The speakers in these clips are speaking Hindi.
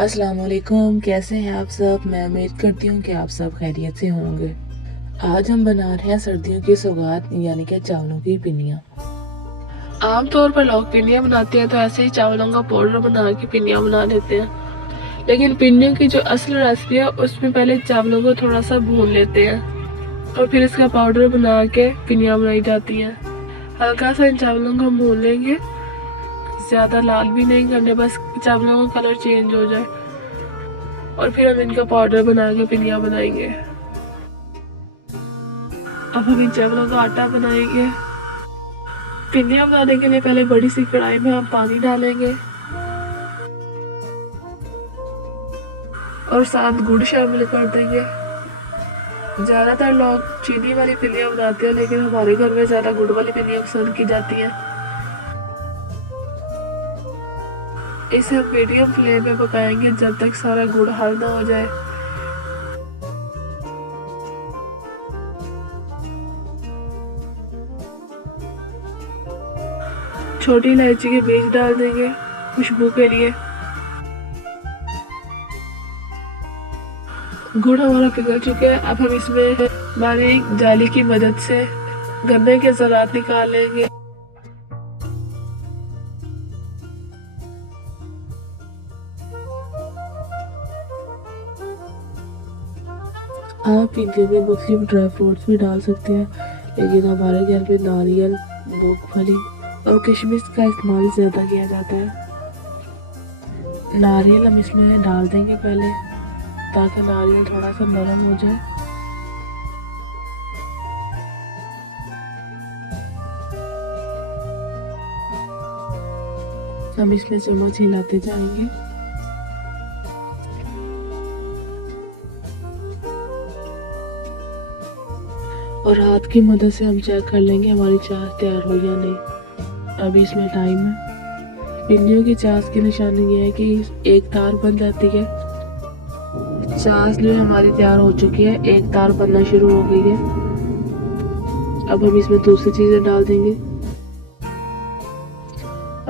अस्सलाम वालेकुम। कैसे हैं आप सब? मैं उम्मीद करती हूँ कि आप सब खैरियत से होंगे। आज हम बना रहे हैं सर्दियों की सौगात यानी कि चावलों की पिन्नियाँ। आम तौर पर लोग पिन्नियाँ बनाते हैं तो ऐसे ही चावलों का पाउडर बना के पिन्नियाँ बना लेते हैं, लेकिन पिन्नियों की जो असल रेसिपी है उसमें पहले चावलों को थोड़ा सा भून लेते हैं और फिर इसका पाउडर बना के पिन्नियाँ बनाई जाती हैं। हल्का सा इन चावलों को भून लेंगे, ज़्यादा लाल भी नहीं करने, बस चावलों का कलर चेंज हो जाए और फिर हम इनका पाउडर बना के पिन्नियाँ बनाएंगे। अब हम इन चावलों का आटा बनाएंगे। पिन्नियाँ बनाने के लिए पहले बड़ी सी कढ़ाई में हम पानी डालेंगे और साथ गुड़ शामिल कर देंगे। ज़्यादातर लोग चीनी वाली पिन्नियाँ बनाते हैं, लेकिन हमारे घर में ज़्यादा गुड़ वाली पिन्नियाँ पसंद की जाती हैं। इसे हम मीडियम फ्लेम में पकाएंगे जब तक सारा गुड़ हल ना हो जाए। छोटी इलायची के बीज डाल देंगे खुशबू के लिए। गुड़ हमारा पिघल चुका है। अब हम इसमें बारीक जाली की मदद से गन्ने के ज़रात निकाल लेंगे। आप पिन्नियों में मुख्तलिफ ड्राई फ्रूट्स भी डाल सकते हैं, लेकिन हमारे घर में नारियल, मूंगफली और किशमिश का इस्तेमाल ज़्यादा किया जाता है। नारियल हम इसमें डाल देंगे पहले, ताकि नारियल थोड़ा सा नरम हो जाए। हम इसमें चम्मच हिलाते जाएंगे। और हाथ की मदद से हम चेक कर लेंगे हमारी चाश तैयार हो या नहीं। अभी इसमें टाइम है। पिन्नियों की चाश की निशानी ये है कि एक तार बन जाती है। चाश जो है हमारी तैयार हो चुकी है, एक तार बनना शुरू हो गई है। अब हम इसमें दूसरी चीज़ें डाल देंगे।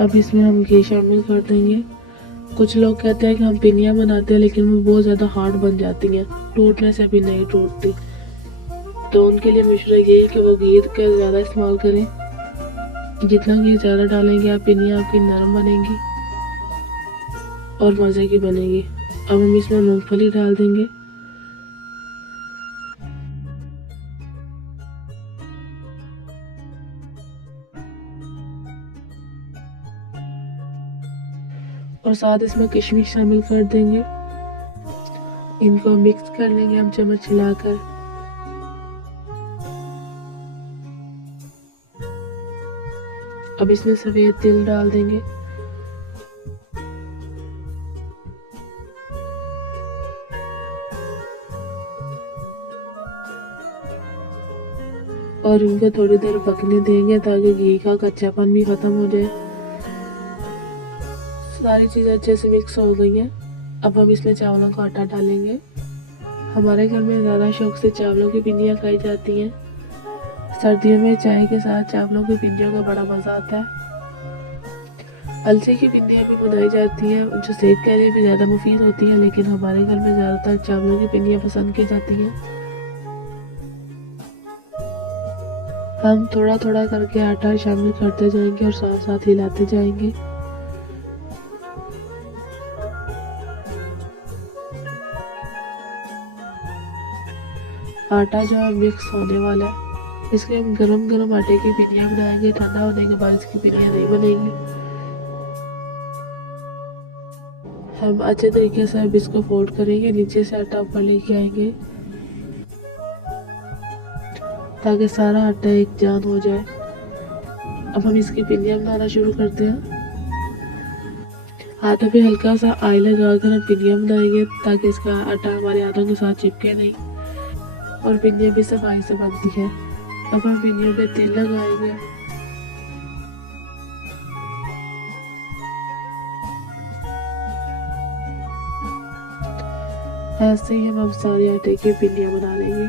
अब इसमें हम घी शामिल कर देंगे। कुछ लोग कहते हैं कि हम पिन्नियाँ बनाते हैं, लेकिन वो बहुत ज़्यादा हार्ड बन जाती हैं, टूटने से भी नहीं टूटती। तो उनके लिए मशवरा ये है कि वो घी का ज़्यादा इस्तेमाल करें। जितना घी ज़्यादा डालेंगे आप पिन्नियाँ आपकी नरम बनेंगी और मज़े की बनेगी। अब हम इसमें मूंगफली डाल देंगे। और साथ इसमें किशमिश शामिल कर देंगे। इनको मिक्स कर लेंगे हम चम्मच हिलाकर। अब इसमें सफ़ेद तिल डाल देंगे। और इनको थोड़ी देर पकने देंगे ताकि घी का कच्चापन भी ख़त्म हो जाए। सारी चीज़ें अच्छे से मिक्स हो गई हैं। अब हम इसमें चावलों का आटा डालेंगे। हमारे घर में ज़्यादा शौक से चावलों की पिन्नियाँ खाई जाती हैं। सर्दियों में चाय के साथ चावलों की पिन्नियों का बड़ा मज़ा आता है। अलसी की पिन्नियाँ भी बनाई जाती हैं, जो सेहत के लिए भी ज़्यादा मुफीद होती हैं, लेकिन हमारे घर में ज़्यादातर चावलों की पिन्नियाँ पसंद की जाती हैं। हम थोड़ा थोड़ा करके आटा शामिल करते जाएंगे और साथ साथ हिलाते जाएंगे। आटा जो है मिक्स होने वाला है, इसलिए हम गरम गरम आटे की पिन्नियाँ बनाएंगे। ठंडा होने के बाद इसकी पिन्नियाँ नहीं बनेंगी। हम अच्छे तरीके से अब इसको फोल्ड करेंगे, नीचे से आटा ऊपर लेके आएंगे ताकि सारा आटा एक जान हो जाए। अब हम इसकी पिन्नियाँ बनाना शुरू करते हैं। हाथों पे हल्का सा ऑयल लगाकर हम पिन्नियाँ बनाएंगे ताकि इसका आटा हमारे हाथों के साथ चिपके नहीं और पिन्नियाँ भी सफाई से बनती है। अब हम पिन्नियों पे तेल लगाएंगे। ऐसे ही हम सारे आटे की पिन्नियाँ बना लेंगे।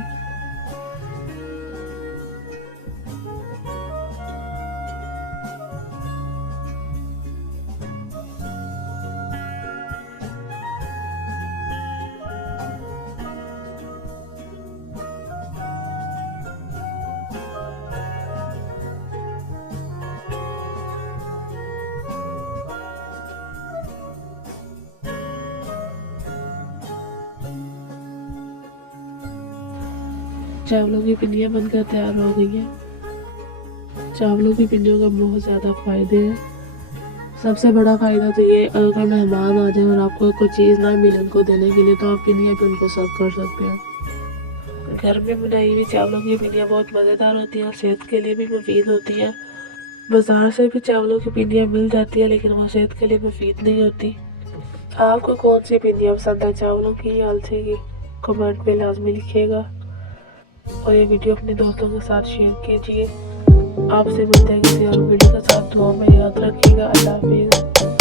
चावलों की पिंडियाँ बनकर तैयार हो गई हैं। चावलों की पिंडियों का बहुत ज़्यादा फ़ायदे हैं। सबसे बड़ा फ़ायदा तो ये, अगर मेहमान आ जाए और आपको कोई चीज़ ना मिले उनको देने के लिए, तो आप पिंडियाँ भी उनको सर्व कर सकते हैं। घर में बनाई हुई चावलों की पिंडियाँ बहुत मज़ेदार होती हैं और सेहत के लिए भी मुफीद होती हैं। बाज़ार से भी चावलों की पिंडियाँ मिल जाती है, लेकिन वो सेहत के लिए मुफीद नहीं होती। आपको कौन सी पिंडियाँ पसंद है, चावलों की या अलसी की? कमेंट में लाजमी लिखिएगा और ये वीडियो अपने दोस्तों के साथ शेयर कीजिए। आपसे मिलते हैं किसी और वीडियो के साथ। दुआ में याद रखिएगा। अल्लाह हाफिज़।